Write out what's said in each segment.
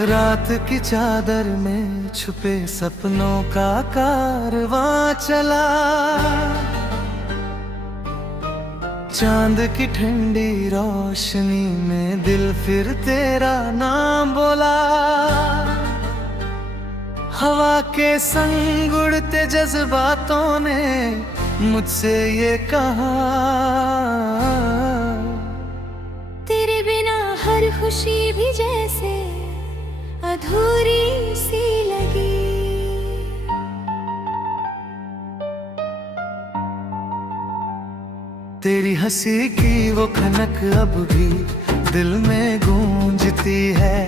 रात की चादर में छुपे सपनों का कारवां चला। चांद की ठंडी रोशनी में दिल फिर तेरा नाम बोला। हवा के संग उड़ते जज्बातों ने मुझसे ये कहा, तेरे बिना हर खुशी भी जैसे अधूरी सी लगी। तेरी हंसी की वो खनक अब भी दिल में गूंजती है।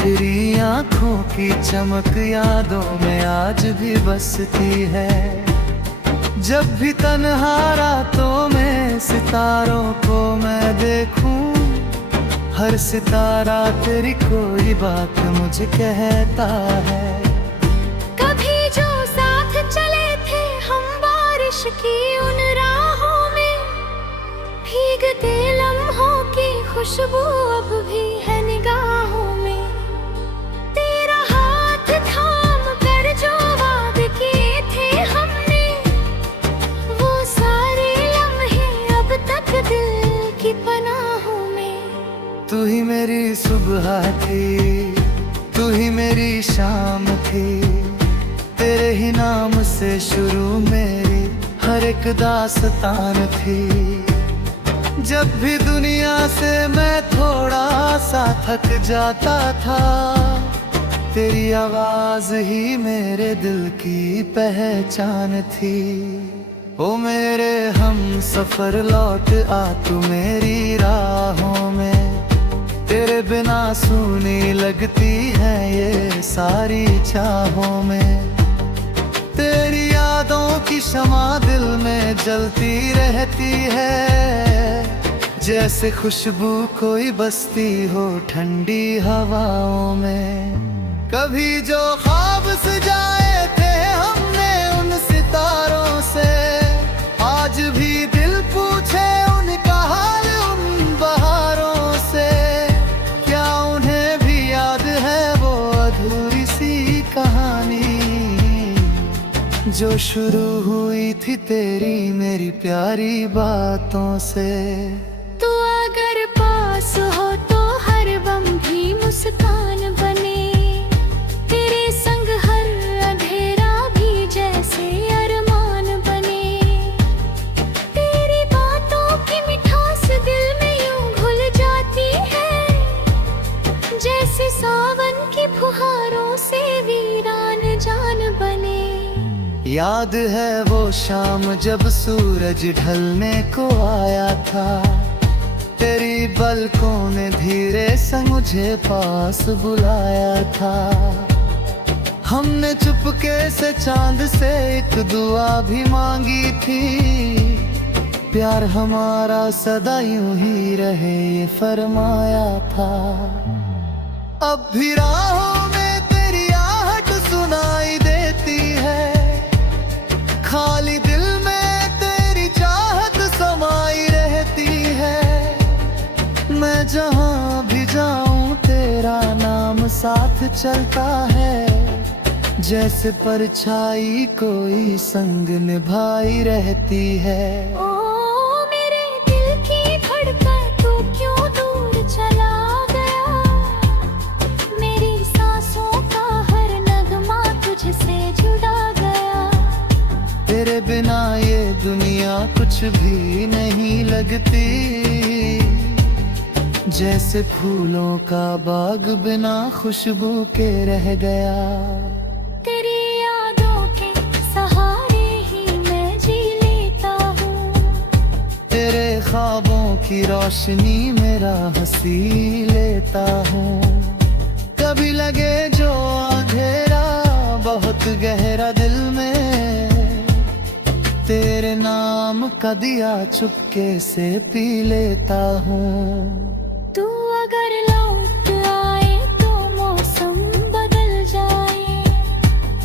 तेरी आंखों की चमक यादों में आज भी बसती है। जब भी तन्हा रातों में सितारों को मैं देखूं, हर सितारा तेरी कोई बात मुझे कहता है। कभी जो साथ चले थे हम बारिश की उन राहों में, भीगते लम्हों की खुशबू अब भी है निगाहों में। तेरा हाथ थाम कर जो वादे किए थे हमने, वो सारे लम्हे अब तक दिल की पनाहों में। तू ही मेरी सुबह थी, तू ही मेरी शाम थी। तेरे ही नाम से शुरू मेरी हर एक दास्तान थी। जब भी दुनिया से मैं थोड़ा सा थक जाता था, तेरी आवाज ही मेरे दिल की पहचान थी। ओ मेरे हम सफर लौट आ तू मेरी राहों में। तेरे बिना सूनी लगती है ये सारी चाहों में। तेरी यादों की शमा दिल में जलती रहती है, जैसे खुशबू कोई बसती हो ठंडी हवाओं में। कभी जो ख्वाब सजाए थे हमने उन सितारों से, आज भी दिल पूछे उनका हाल उन बहारों से। क्या उन्हें भी याद है वो अधूरी सी कहानी जो शुरू हुई थी तेरी मेरी प्यारी बातों से। तू अगर पास हो तो हर बम भी मुस्कान बने। तेरे संग हर अंधेरा भी जैसे अरमान बने। तेरी बातों की मिठास दिल में यूं घुल जाती है, जैसे सावन की फुहारों से वीरान जान बने। याद है वो शाम जब सूरज ढलने को आया था। तेरी पलकों ने धीरे से मुझे पास बुलाया था। हमने चुपके से चांद से एक दुआ भी मांगी थी। प्यार हमारा सदा यूं ही रहे ये फरमाया था। अब भी राहों में तेरी आहट सुनाई देती है, खाली दिल में तेरी चाहत समाई रहती है। मैं जहां भी जाऊं तेरा नाम साथ चलता है, जैसे परछाई कोई संग निभाई रहती है। ओ मेरे दिल की धड़कन तू क्यों दूर चला गया। मेरी सांसों का हर नगमा तुझसे जुड़ा गया। तेरे बिना ये दुनिया कुछ भी नहीं लगती, जैसे फूलों का बाग बिना खुशबू के रह गया। तेरी यादों के सहारे ही मैं जी लेता हूँ। तेरे ख्वाबों की रोशनी मेरा हंसी लेता हूँ। कभी लगे जो अंधेरा बहुत गहरा दिल में, तेरे नाम का दिया चुपके से पी लेता हूँ। तू अगर लौट आए तो मौसम बदल जाए।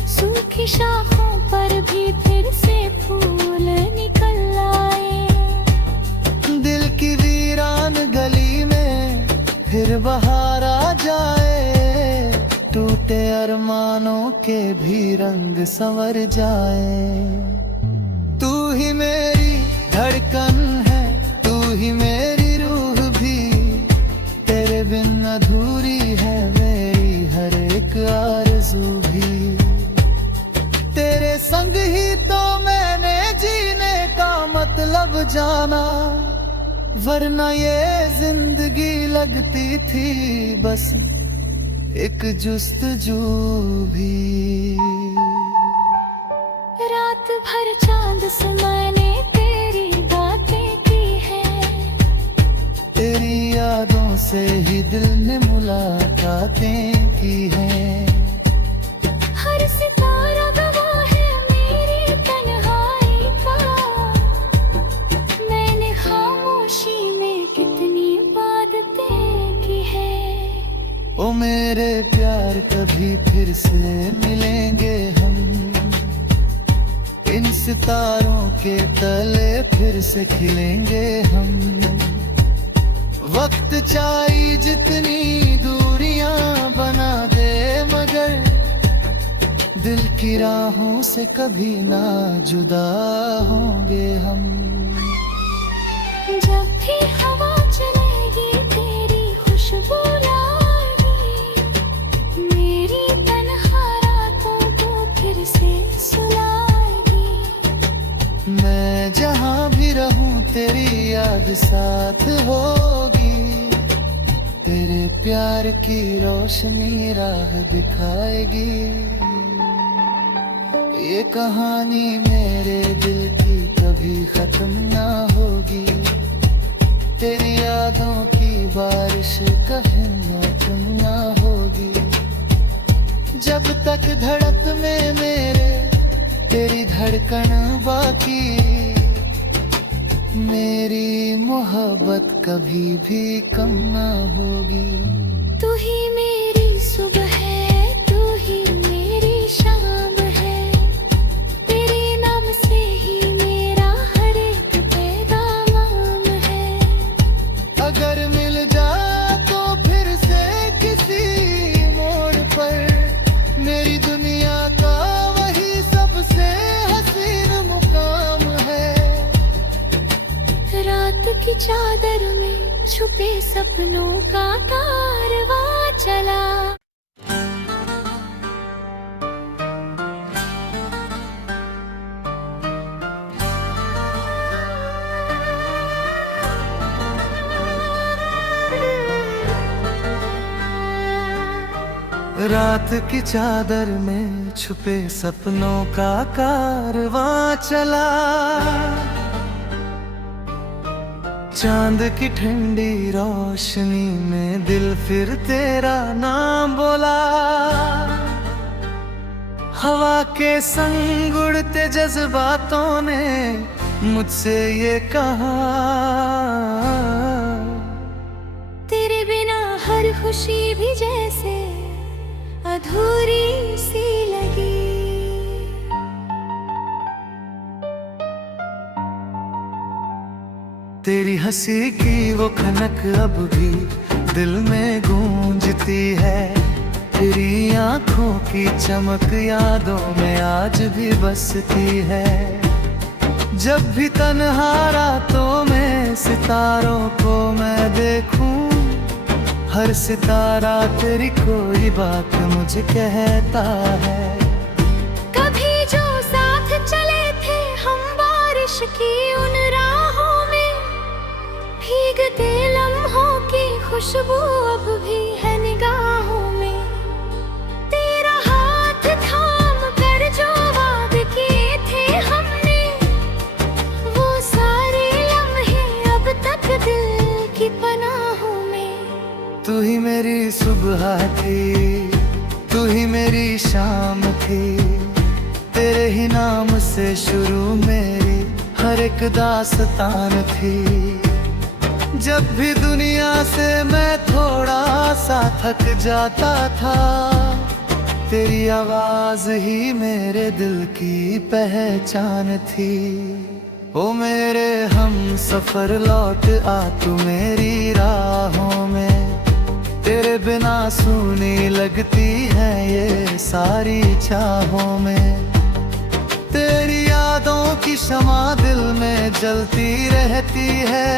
सूखी शाखों पर भी फिर से फूल निकल आए। दिल की वीरान गली में फिर बहार आ जाए। अफसानों के भी रंग संवर जाए। तू ही मेरी धड़कन है, तू ही मेरी रूह भी, तेरे बिन अधूरी है मेरी हर एक आरज़ू भी। तेरे संग ही तो मैंने जीने का मतलब जाना, वरना ये जिंदगी लगती थी बस एक जुस्तजू भी। रात भर चांद से मैंने तेरी बातें की है, तेरी यादों से ही दिल ने मुलाकातें की हैं। हर सितारा गवाह है मेरी तन्हाई का, मैंने खामोशी में कितनी बातें की है। ओ मेरे प्यार कभी फिर से मिलेंगे हम, इन सितारों के तले फिर से खिलेंगे हम। वक्त चाहे जितनी दूरियां बना दे, मगर दिल की राहों से कभी ना जुदा होंगे हम। जब भी हवा चलेगी तेरी खुशबू लाएगी, मेरी तन्हा रातों को फिर से सुलाएगी। मैं जहाँ भी रहूं तेरी याद साथ होगी, तेरे प्यार की रोशनी राह दिखाएगी। ये कहानी मेरे दिल की कभी खत्म ना होगी, तेरी यादों की बारिश कभी ना तुम ना होगी। जब तक धड़क में मेरे तेरी धड़कन बाकी, मेरी मोहब्बत कभी भी कम ना होगी। तू ही मेरी सुबह है, तू ही मेरी शाम है, तेरे नाम से ही मेरा हर एक पैगाम है। अगर मिल जा तो फिर से किसी मोड़ पर, मेरी दुनिया का वही सबसे हसीन मुकाम है। रात की चादर में छुपे सपनों का कारवां चला। रात की चादर में छुपे सपनों का कारवां चला, चांद की ठंडी रोशनी में दिल फिर तेरा नाम बोला। हवा के संग उड़ते जज्बातों ने मुझसे ये कहा, तेरे बिना हर खुशी भी जैसे अधूरी सी लगी। तेरी हंसी की वो खनक अब भी दिल में गूंजती है, तेरी आंखों की चमक यादों में आज भी बसती है। जब भी तन्हा रातों में सितारों को मैं देखूं, हर सितारा तेरी कोई बात मुझे कहता है। कभी जो साथ चले थे हम बारिश की उन राहों में, भीगते लम्हों की खुशबू अब भी है निगाहों में। तेरा हाथ थाम कर जो वादे किए थे हमने, वो सारे लम्हे अब तक दिल की पनाहों में। तू ही मेरी सुबह थी, तू ही मेरी शाम थी, तेरे ही नाम से शुरू मेरी हर एक दास्तान थी। जब भी दुनिया से मैं थोड़ा सा थक जाता था, तेरी आवाज ही मेरे दिल की पहचान थी। ओ मेरे हम सफर लौट आ तू मेरी राहों में, तेरे बिना सूनी लगती है ये सारी चाहों में। तेरी यादों की शमा दिल में जलती रहती है,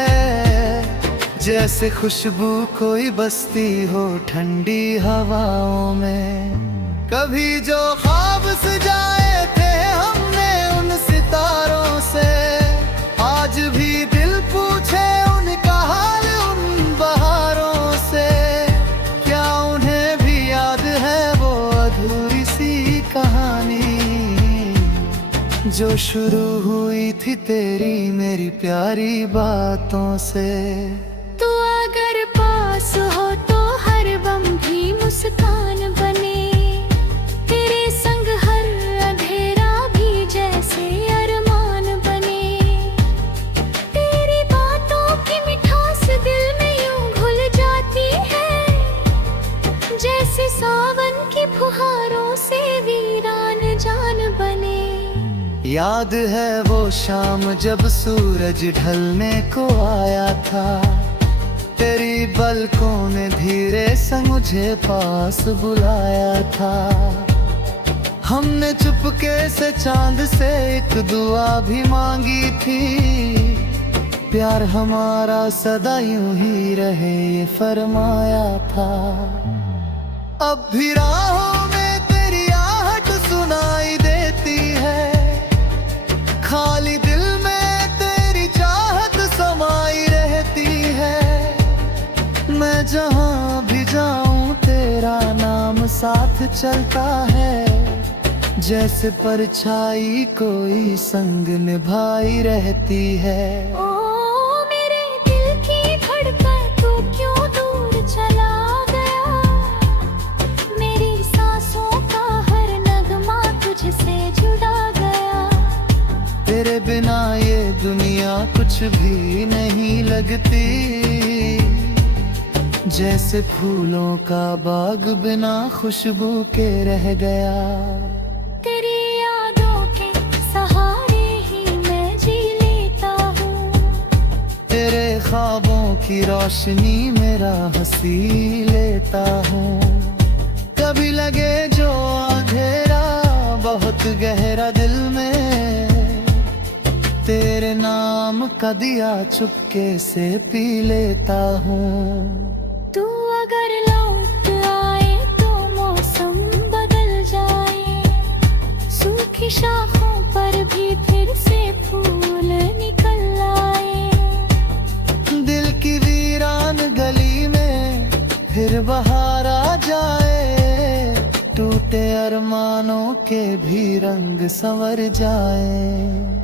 जैसे खुशबू कोई बसती हो ठंडी हवाओं में। कभी जो ख्वाब सजाए थे हमने उन सितारों से, आज भी दिल पूछे उनका हाल उन बहारों से। क्या उन्हें भी याद है वो अधूरी सी कहानी जो शुरू हुई थी तेरी मेरी प्यारी बातों से। तू अगर पास हो तो हर बम भी मुस्कान बने, तेरे संग हर अंधेरा भी जैसे अरमान बने। तेरी बातों की मिठास दिल में यूं घुल जाती है, जैसे सावन की फुहारों से वीरान जान बने। याद है वो शाम जब सूरज ढलने को आया था, तेरी पलकों ने धीरे से मुझे पास बुलाया था। हमने चुपके से चांद से एक दुआ भी मांगी थी, प्यार हमारा सदा यूं ही रहे ये फरमाया था। अब भी राहों में तेरी आहट सुनाई देती है, खाली दिल में तेरी चाहत समाई रहती है। मैं जहाँ भी जाऊँ तेरा नाम साथ चलता है, जैसे परछाई कोई संग निभाई रहती है। ओ मेरे दिल की धड़कन तू क्यों दूर चला गया, मेरी सांसों का हर नगमा तुझसे जुड़ा गया। तेरे बिना ये दुनिया कुछ भी नहीं लगती, जैसे फूलों का बाग बिना खुशबू के रह गया। तेरी यादों के सहारे ही मैं जी लेता हूँ, तेरे ख्वाबों की रोशनी मेरा हंसी लेता हूँ। कभी लगे जो अंधेरा बहुत गहरा दिल में, तेरे नाम का दिया चुपके से पी लेता हूँ। तू अगर लौट आए तो मौसम बदल जाए, सूखी शाखों पर भी फिर से फूल निकल आए। दिल की वीरान गली में फिर बहार आ जाए, टूटे अरमानों के भी रंग संवर जाए।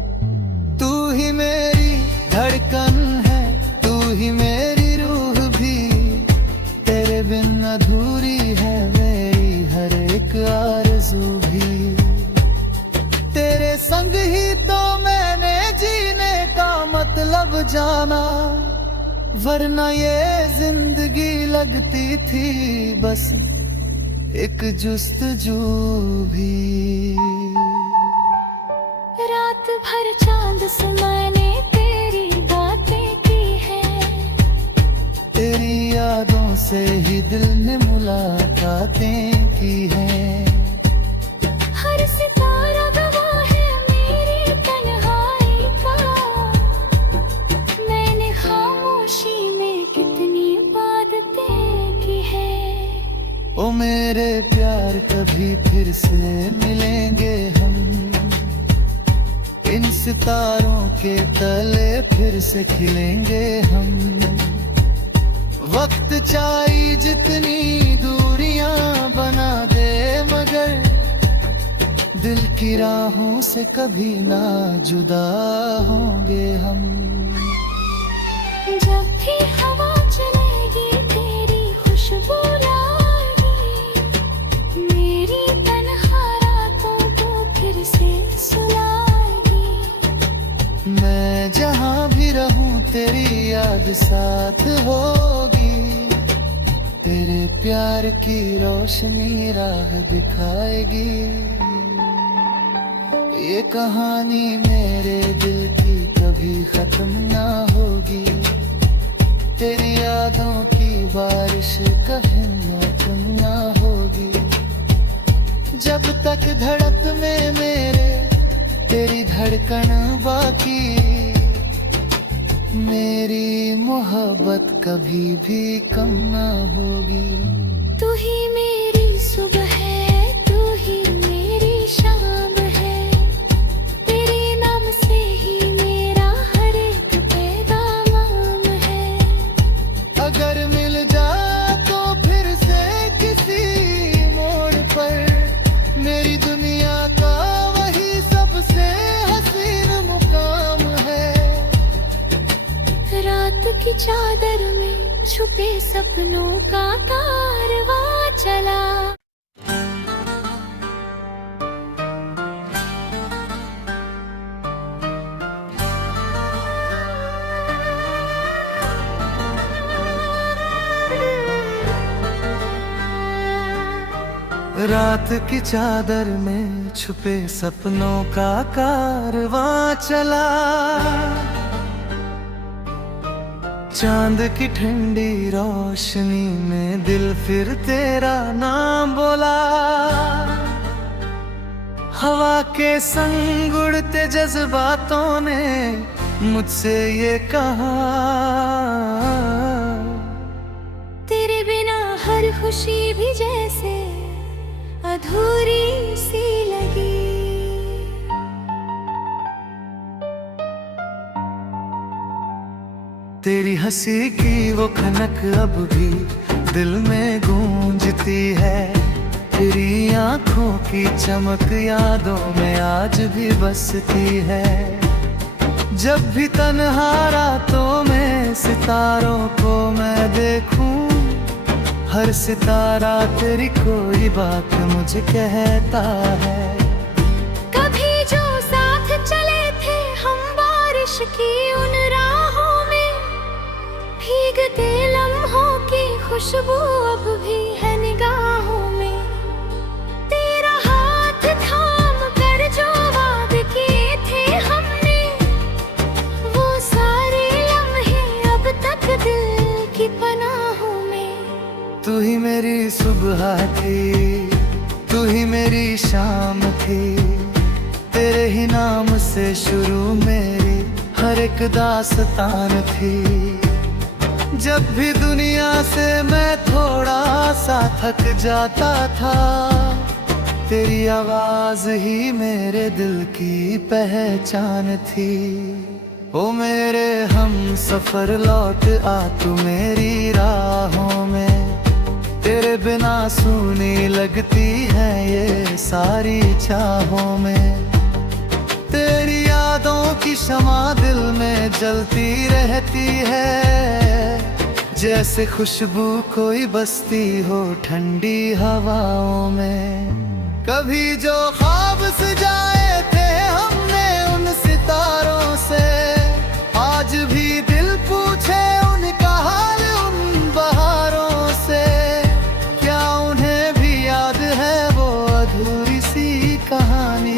तू ही मेरी धड़कन है, तू ही मेरी रूह भी, तेरे बिन अधूरी है मेरी हर एक आरज़ू भी। तेरे संग ही तो मैंने जीने का मतलब जाना, वरना ये जिंदगी लगती थी बस एक जुस्तजू भी। रात भर चांद से मैंने तेरी बातें की है, तेरी यादों से ही दिल ने मुलाकातें की हैं। हर सितारा गवाह है मेरी तन्हाई का, मैंने खामोशी में कितनी बातें की है। ओ मेरे प्यार कभी फिर से मिलेंगे हम, इन सितारों के तले फिर से खिलेंगे हम। वक्त चाहे जितनी दूरियां बना दे, मगर दिल की राहों से कभी ना जुदा होंगे हम। जब भी हवा चलेगी तेरी खुशबू लाएगी, मेरी तन्हा रातों को फिर से सुलाएगी। मैं जहाँ भी रहूं तेरी याद साथ होगी, तेरे प्यार की रोशनी राह दिखाएगी। ये कहानी मेरे दिल की कभी खत्म ना होगी, तेरी यादों की बारिश कभी ना होगी। जब तक धड़क में मेरे तेरी धड़कन बाकी, मेरी मोहब्बत कभी भी कम ना होगी। तू ही मेरी सुबह है, तू ही मेरी शाम है, तेरे नाम से ही मेरा हर एक पैगाम है। अगर मिल जाए तो फिर से किसी मोड़ पर, मेरी दुनिया का वही सबसे हसीन मुकाम है। रात की चादर में छुपे सपनों का कारवां चला। रात की चादर में छुपे सपनों का कारवां चला। चांद की ठंडी रोशनी में दिल फिर तेरा नाम बोला। हवा के संग उड़ते जज्बातों ने मुझसे ये कहा, तेरे बिना हर खुशी भी जैसे अधूरी सी लगी। तेरी हंसी की वो खनक अब भी दिल में गूंजती है। तेरी आंखों की चमक यादों में आज भी बसती है। जब भी तन्हा रातों में सितारों को मैं देखूं, हर सितारा तेरी कोई बात मुझे कहता है। कभी जो साथ चले थे हम बारिश की उन राहों में, भीगते लम्हों की खुशबू अब भी है निगाहों में। तेरा हाथ थाम कर जो वादे किए थे हमने, वो सारे लम्हे अब तक दिल की पनाहों में। तू ही मेरी सुबह थी, तू ही मेरी शाम थी, तेरे ही नाम से शुरू मेरी हर एक दास्तान थी। जब भी दुनिया से मैं थोड़ा सा थक जाता था, तेरी आवाज ही मेरे दिल की पहचान थी। ओ मेरे हम सफर लौट आ तू मेरी राहों में, तेरे बिना सूनी लगती है ये सारी चाहों में। तेरी यादों की शमा दिल में जलती रहती है, जैसे खुशबू कोई बसती हो ठंडी हवाओं में। कभी जो ख्वाब सजाए थे हमने उन सितारों से, आज भी दिल पूछे उनका हाल उन बहारों से। क्या उन्हें भी याद है वो अधूरी सी कहानी,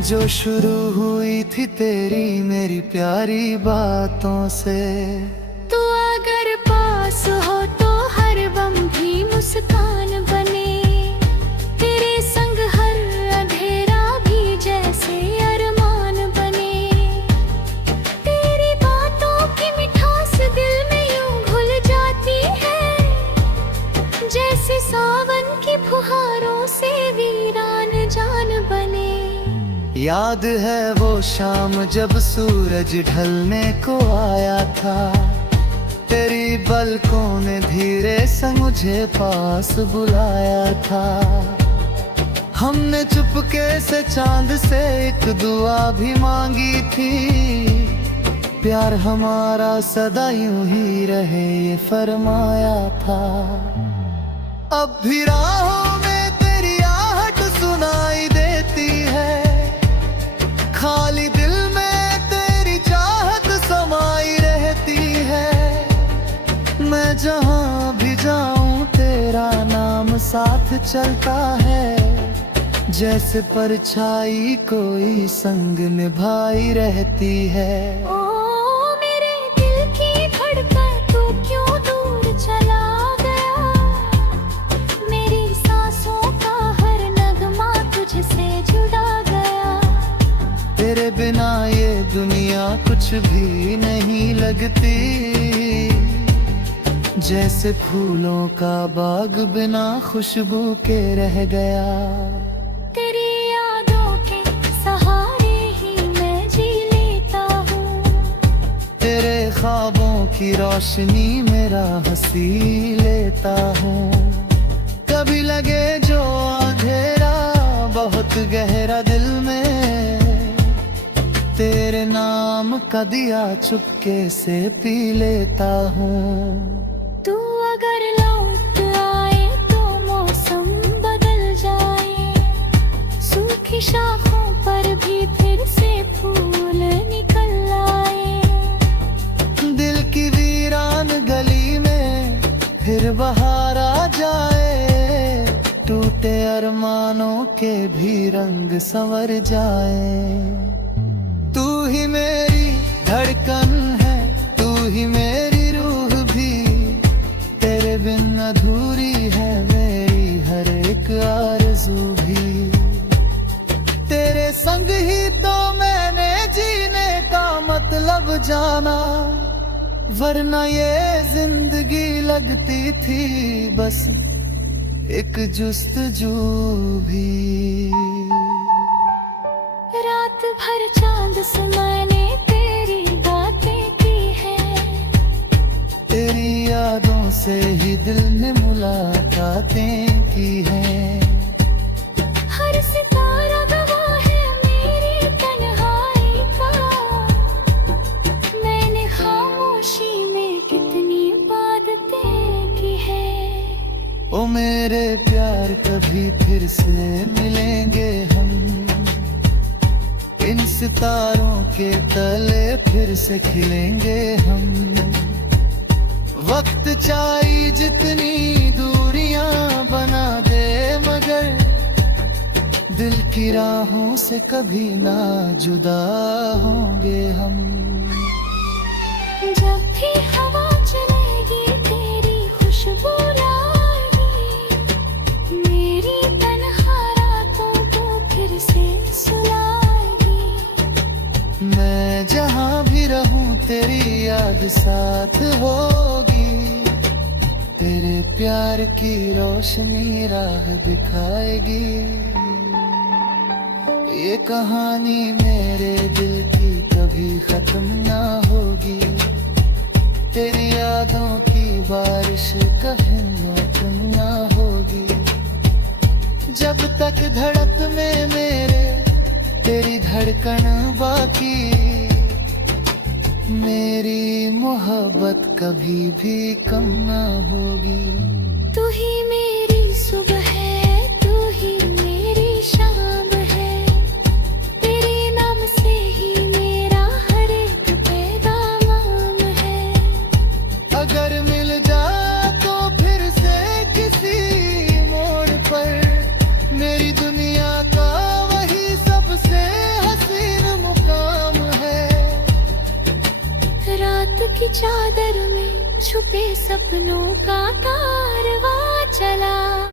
जो शुरू हुई थी तेरी मेरी प्यारी बातों से। तू अगर पास हो तो हर बम भी मुस्कान बने, तेरे संग हर अंधेरा भी जैसे अरमान बने। तेरी बातों की मिठास दिल में यूं घुल जाती है, जैसे सावन की फुहारों से वीरान जान बने। याद है वो शाम जब सूरज ढलने को आया था, तेरी पलकों ने धीरे से मुझे पास बुलाया था। हमने चुपके से चांद से एक दुआ भी मांगी थी, प्यार हमारा सदा यूं ही रहे ये फरमाया था। अब भी राहों में तेरी आहट सुनाई देती है, खाली दिल में तेरी चाहत समाई रहती है। मैं जहाँ भी जाऊँ तेरा नाम साथ चलता है, जैसे परछाई कोई संग निभाई रहती है। ओ मेरे दिल की कुछ भी नहीं लगती, जैसे फूलों का बाग बिना खुशबू के रह गया। तेरी यादों के सहारे ही मैं जी लेता हूँ, तेरे ख्वाबों की रोशनी मेरा हंसी लेता हूँ। कभी लगे जो अंधेरा बहुत गहरा दिल में, तेरे नाम का दिया चुपके से पी लेता हूँ। तू अगर लौट आए तो मौसम बदल जाए, सूखी शाखों पर भी फिर से फूल निकल आए। दिल की वीरान गली में फिर बहार आ जाए, टूटे अरमानों के भी रंग संवर जाए। तू ही मेरी धड़कन है, तू ही मेरी रूह भी, तेरे बिन अधूरी है मेरी हर एक आरज़ू भी। तेरे संग ही तो मैंने जीने का मतलब जाना, वरना ये जिंदगी लगती थी बस एक जुस्तजू भी। रात भर चांद से मैंने तेरी बातें की है, तेरी यादों से ही दिल ने मुलाकातें की हैं। हर सितारा गवाह है मेरी तन्हाई का, मैंने खामोशी में कितनी बातें की है। ओ मेरे प्यार कभी फिर से मिलेंगे हम, इन सितारों के तले फिर से खिलेंगे हम। वक्त चाहे जितनी दूरियां बना दे, मगर दिल की राहों से कभी ना जुदा होंगे हम। जब भी हवा चलेगी तेरी खुशबू लाएगी, मेरी तन्हा रातों को फिर से सुलाएगी। मैं जहाँ भी रहूं तेरी याद साथ होगी, तेरे प्यार की रोशनी राह दिखाएगी। ये कहानी मेरे दिल की कभी खत्म ना होगी, तेरी यादों की बारिश कभी मौसम ना होगी। जब तक धड़क में मेरे तेरी धड़कन बाकी, मेरी मोहब्बत कभी भी कम ना होगी। तू ही मेरी सुबह है, तू ही मेरी शाम है, तेरे नाम से ही मेरा हर एक पैगाम है। अगर मिल जा तो फिर से किसी मोड़ पर, मेरी दुनिया का वही सबसे हसीन मुकाम है। रात की चादर में छुपे सपनों का कारवां चला।